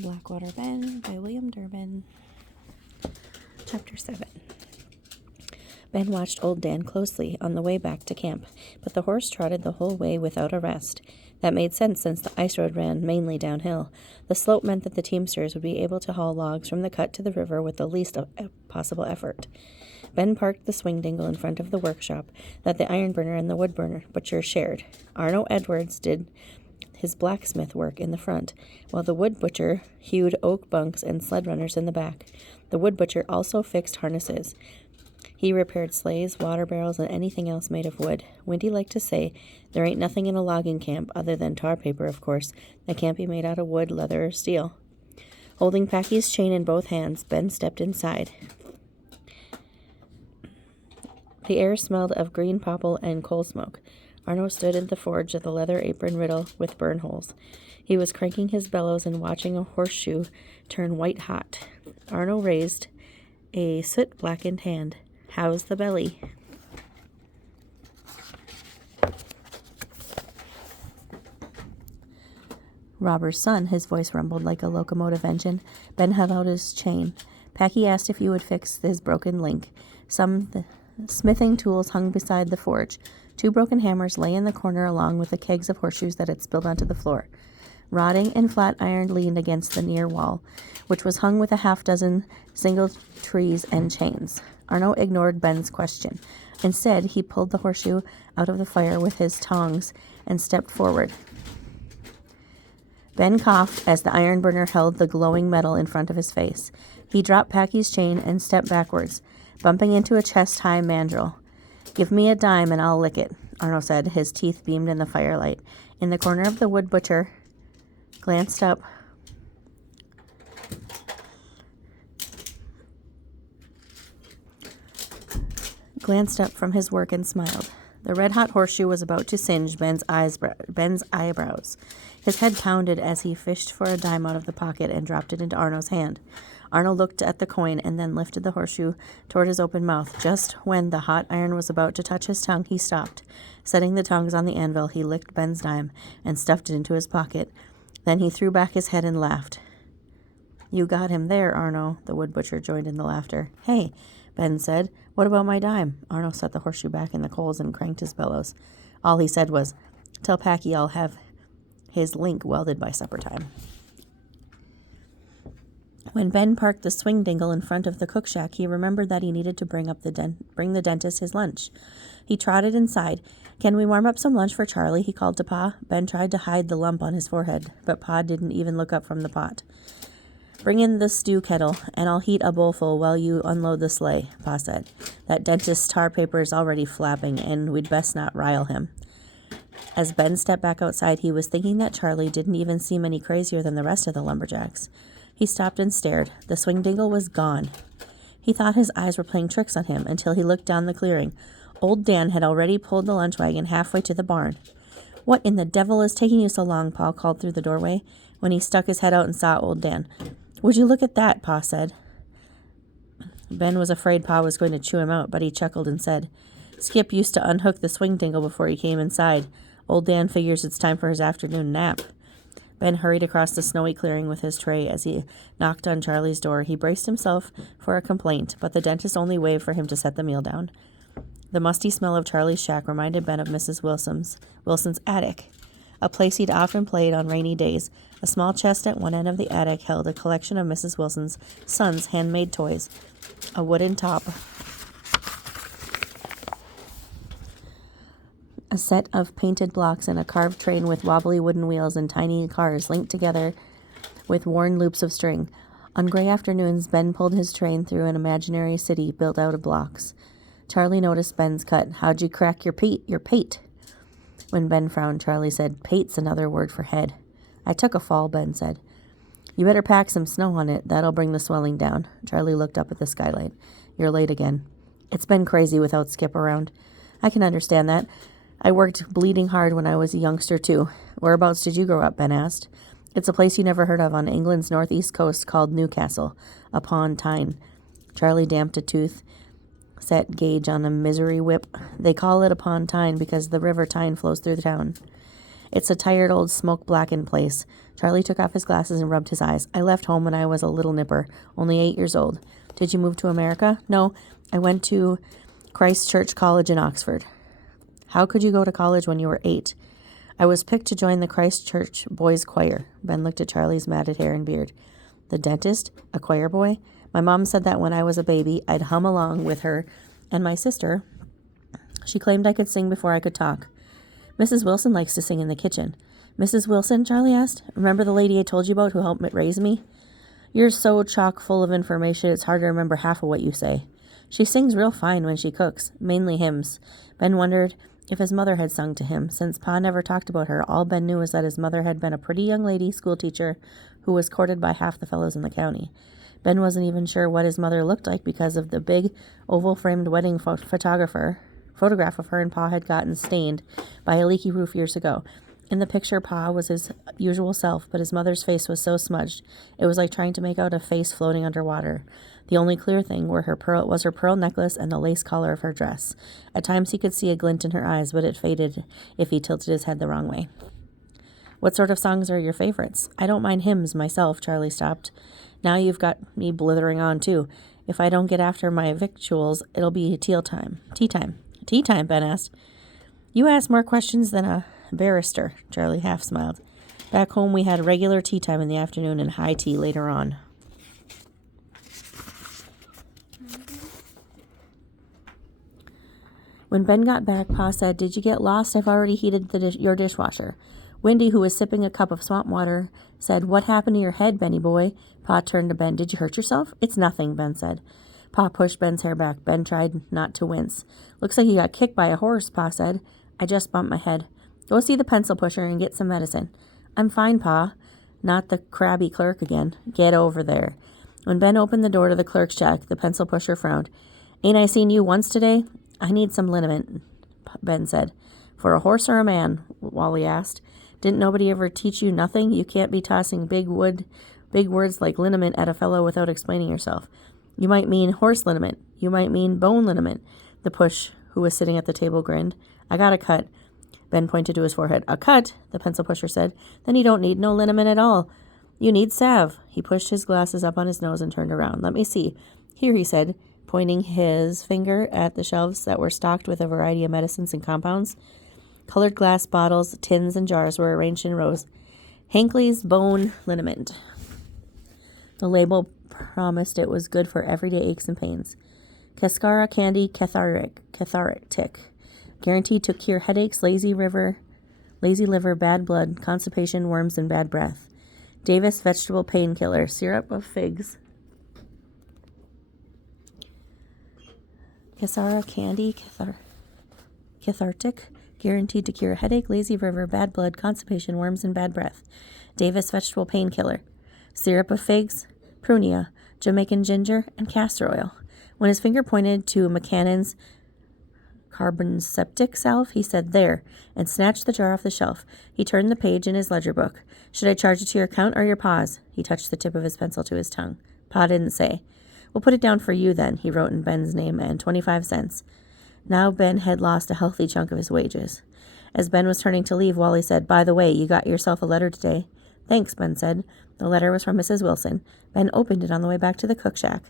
Blackwater Ben by William Durbin. Chapter 7. Ben watched old Dan closely on the way back to camp, but the horse trotted the whole way without a rest. That made sense since the ice road ran mainly downhill. The slope meant that the teamsters would be able to haul logs from the cut to the river with the least possible effort. Ben parked the swing dingle in front of the workshop that the iron burner and the wood burner butcher shared. Arno Edwards did his blacksmith work in the front, while the wood butcher hewed oak bunks and sled runners in the back. The wood butcher also fixed harnesses. He repaired sleighs, water barrels, and anything else made of wood. Windy liked to say, there ain't nothing in a logging camp, other than tar paper, of course, that can't be made out of wood, leather, or steel. Holding Packy's chain in both hands, Ben stepped inside. The air smelled of green popple and coal smoke. Arno stood in the forge of the leather apron riddle with burn holes. He was cranking his bellows and watching a horseshoe turn white hot. Arno raised a soot-blackened hand. How's the belly? Robber's son, his voice rumbled like a locomotive engine. Ben held out his chain. Packy asked if you would fix his broken link. Some smithing tools hung beside the forge. 2 broken hammers lay in the corner along with the kegs of horseshoes that had spilled onto the floor. Rotting and flat iron leaned against the near wall, which was hung with a half-dozen single trees and chains. Arno ignored Ben's question. Instead, he pulled the horseshoe out of the fire with his tongs and stepped forward. Ben coughed as the iron burner held the glowing metal in front of his face. He dropped Packy's chain and stepped backwards, bumping into a chest-high mandrel. Give me a dime and I'll lick it, Arno said. His teeth beamed in the firelight. In the corner of the wood butcher glanced up from his work and smiled. The red-hot horseshoe was about to singe Ben's eyebrows. His head pounded as he fished for a dime out of the pocket and dropped it into Arno's hand. Arno looked at the coin and then lifted the horseshoe toward his open mouth. Just when the hot iron was about to touch his tongue, he stopped. Setting the tongs on the anvil, he licked Ben's dime and stuffed it into his pocket. Then he threw back his head and laughed. You got him there, Arno. The wood butcher joined in the laughter. Hey, Ben said. What about my dime? Arno set the horseshoe back in the coals and cranked his bellows. All he said was, tell Packy I'll have his link welded by supper time. When Ben parked the swing dingle in front of the cook shack, he remembered that he needed to bring the dentist his lunch. He trotted inside. Can we warm up some lunch for Charlie? He called to Pa. Ben tried to hide the lump on his forehead, but Pa didn't even look up from the pot. Bring in the stew kettle, and I'll heat a bowlful while you unload the sleigh, Pa said. That dentist's tar paper is already flapping, and we'd best not rile him. As Ben stepped back outside, he was thinking that Charlie didn't even seem any crazier than the rest of the lumberjacks. He stopped and stared. The swing dingle was gone. He thought his eyes were playing tricks on him until he looked down the clearing. Old Dan had already pulled the lunch wagon halfway to the barn. What in the devil is taking you so long? Pa called through the doorway when he stuck his head out and saw old Dan. Would you look at that? Pa said. Ben was afraid Pa was going to chew him out, but he chuckled and said, Skip used to unhook the swing dingle before he came inside. Old Dan figures it's time for his afternoon nap. Ben hurried across the snowy clearing with his tray. As he knocked on Charlie's door, he braced himself for a complaint, but the dentist only waved for him to set the meal down. The musty smell of Charlie's shack reminded Ben of Mrs. Wilson's attic, a place he'd often played on rainy days. A small chest at one end of the attic held a collection of Mrs. Wilson's son's handmade toys, a wooden top, a set of painted blocks, and a carved train with wobbly wooden wheels and tiny cars linked together with worn loops of string. On gray afternoons, Ben pulled his train through an imaginary city built out of blocks. Charlie noticed Ben's cut. How'd you crack your pate? When Ben frowned, Charlie said, Pate's another word for head. I took a fall, Ben said. You better pack some snow on it. That'll bring the swelling down. Charlie looked up at the skylight. You're late again. It's been crazy without Skip around. I can understand that. I worked bleeding hard when I was a youngster, too. Whereabouts did you grow up? Ben asked. It's a place you never heard of on England's northeast coast called Newcastle, upon Tyne. Charlie damped a tooth-set gauge on a misery whip. They call it upon Tyne because the river Tyne flows through the town. It's a tired old smoke-blackened place. Charlie took off his glasses and rubbed his eyes. I left home when I was a little nipper, only 8 years old. Did you move to America? No, I went to Christ Church College in Oxford. How could you go to college when you were 8? I was picked to join the Christ Church boys' choir. Ben looked at Charlie's matted hair and beard. The dentist? A choir boy? My mom said that when I was a baby, I'd hum along with her and my sister. She claimed I could sing before I could talk. Mrs. Wilson likes to sing in the kitchen. Mrs. Wilson? Charlie asked. Remember the lady I told you about who helped raise me? You're so chock full of information, it's hard to remember half of what you say. She sings real fine when she cooks, mainly hymns. Ben wondered if his mother had sung to him. Since Pa never talked about her, all Ben knew was that his mother had been a pretty young lady schoolteacher who was courted by half the fellows in the county. Ben wasn't even sure what his mother looked like because of the big, oval-framed wedding photograph of her and Pa had gotten stained by a leaky roof years ago. In the picture, Pa was his usual self, but his mother's face was so smudged, it was like trying to make out a face floating underwater. The only clear thing was her pearl necklace and the lace collar of her dress. At times he could see a glint in her eyes, but it faded if he tilted his head the wrong way. What sort of songs are your favorites? I don't mind hymns myself, Charlie stopped. Now you've got me blithering on, too. If I don't get after my victuals, it'll be tea time. Tea time, Ben asked. You ask more questions than a barrister, Charlie half smiled. Back home we had regular tea time in the afternoon and high tea later on. When Ben got back, Pa said, Did you get lost? I've already heated your dishwasher. Wendy, who was sipping a cup of swamp water, said, What happened to your head, Benny boy? Pa turned to Ben. Did you hurt yourself? It's nothing, Ben said. Pa pushed Ben's hair back. Ben tried not to wince. Looks like you got kicked by a horse, Pa said. I just bumped my head. Go see the pencil pusher and get some medicine. I'm fine, Pa. Not the crabby clerk again. Get over there. When Ben opened the door to the clerk's shack, the pencil pusher frowned. Ain't I seen you once today? I need some liniment, Ben said. For a horse or a man? Wally asked. Didn't nobody ever teach you nothing? You can't be tossing big words like liniment at a fellow without explaining yourself. You might mean horse liniment. You might mean bone liniment. The push, who was sitting at the table, grinned. I got a cut. Ben pointed to his forehead. A cut, the pencil pusher said. Then you don't need no liniment at all. You need salve. He pushed his glasses up on his nose and turned around. Let me see. Here, he said, pointing his finger at the shelves that were stocked with a variety of medicines and compounds. Colored glass bottles, tins, and jars were arranged in rows. Hankley's Bone Liniment. The label promised it was good for everyday aches and pains. Cascara Candy Cathartic. Guaranteed to cure headaches, lazy liver, bad blood, constipation, worms, and bad breath. Davis Vegetable Painkiller. Syrup of figs. Cascara Candy Cathartic. Guaranteed to cure headache, lazy river, bad blood, constipation, worms, and bad breath. Davis Vegetable Painkiller. Syrup of figs, prunia, Jamaican ginger, and castor oil. When his finger pointed to McCannon's carbon septic salve, he said, There, and snatched the jar off the shelf. He turned the page in his ledger book. Should I charge it to your account or your pa's? He touched the tip of his pencil to his tongue. Pa didn't say. We'll put it down for you then, he wrote in Ben's name, and 25 cents. Now Ben had lost a healthy chunk of his wages. As Ben was turning to leave, Wally said, By the way, you got yourself a letter today. Thanks, Ben said. The letter was from Mrs. Wilson. Ben opened it on the way back to the cook shack.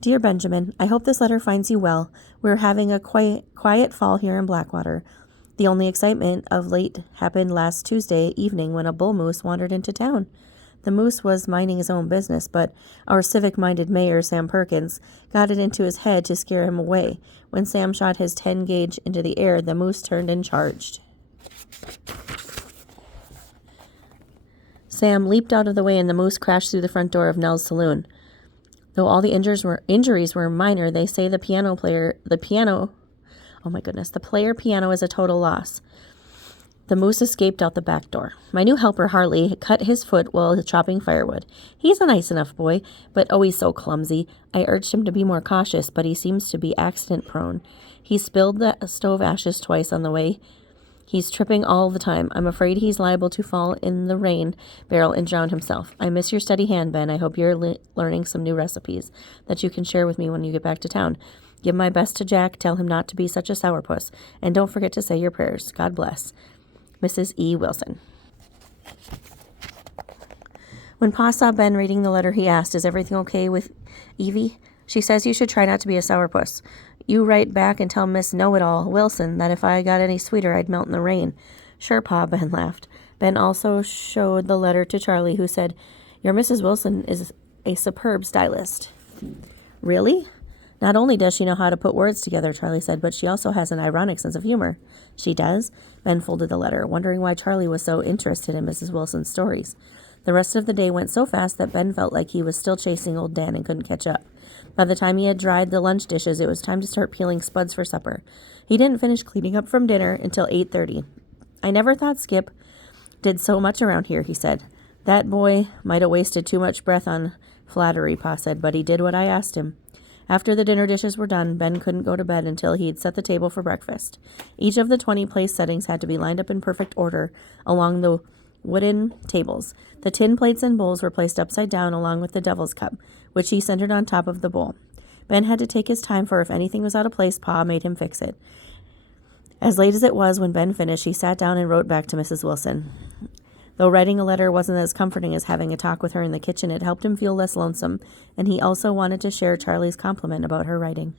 Dear Benjamin, I hope this letter finds you well. We're having a quiet fall here in Blackwater. The only excitement of late happened last Tuesday evening when a bull moose wandered into town. The moose was minding his own business, but our civic-minded mayor, Sam Perkins, got it into his head to scare him away. When Sam shot his 10-gauge into the air, the moose turned and charged. Sam leaped out of the way, and the moose crashed through the front door of Nell's saloon. Though all the injuries were minor, they say the player piano is a total loss. The moose escaped out the back door. My new helper, Harley, cut his foot while chopping firewood. He's a nice enough boy, but oh, he's so clumsy. I urged him to be more cautious, but he seems to be accident-prone. He spilled the stove ashes twice on the way. He's tripping all the time. I'm afraid he's liable to fall in the rain barrel and drown himself. I miss your steady hand, Ben. I hope you're learning some new recipes that you can share with me when you get back to town. Give my best to Jack. Tell him not to be such a sourpuss. And don't forget to say your prayers. God bless. Mrs. E. Wilson. When Pa saw Ben reading the letter, he asked, "Is everything okay with Evie? She says you should try not to be a sourpuss. You write back and tell Miss Know-It-all Wilson that if I got any sweeter, I'd melt in the rain." "Sure, Pa," Ben laughed. Ben also showed the letter to Charlie, who said, "Your Mrs. Wilson is a superb stylist." "Really? Not only does she know how to put words together," Charlie said, "but she also has an ironic sense of humor." "She does?" Ben folded the letter, wondering why Charlie was so interested in Mrs. Wilson's stories. The rest of the day went so fast that Ben felt like he was still chasing old Dan and couldn't catch up. By the time he had dried the lunch dishes, it was time to start peeling spuds for supper. He didn't finish cleaning up from dinner until 8:30. "I never thought Skip did so much around here," he said. "That boy might have wasted too much breath on flattery," Pa said, "but he did what I asked him." After the dinner dishes were done, Ben couldn't go to bed until he'd set the table for breakfast. Each of the 20 place settings had to be lined up in perfect order along the wooden tables. The tin plates and bowls were placed upside down along with the devil's cup, which he centered on top of the bowl. Ben had to take his time, for if anything was out of place, Pa made him fix it. As late as it was when Ben finished, he sat down and wrote back to Mrs. Wilson. Though writing a letter wasn't as comforting as having a talk with her in the kitchen, it helped him feel less lonesome, and he also wanted to share Charlie's compliment about her writing.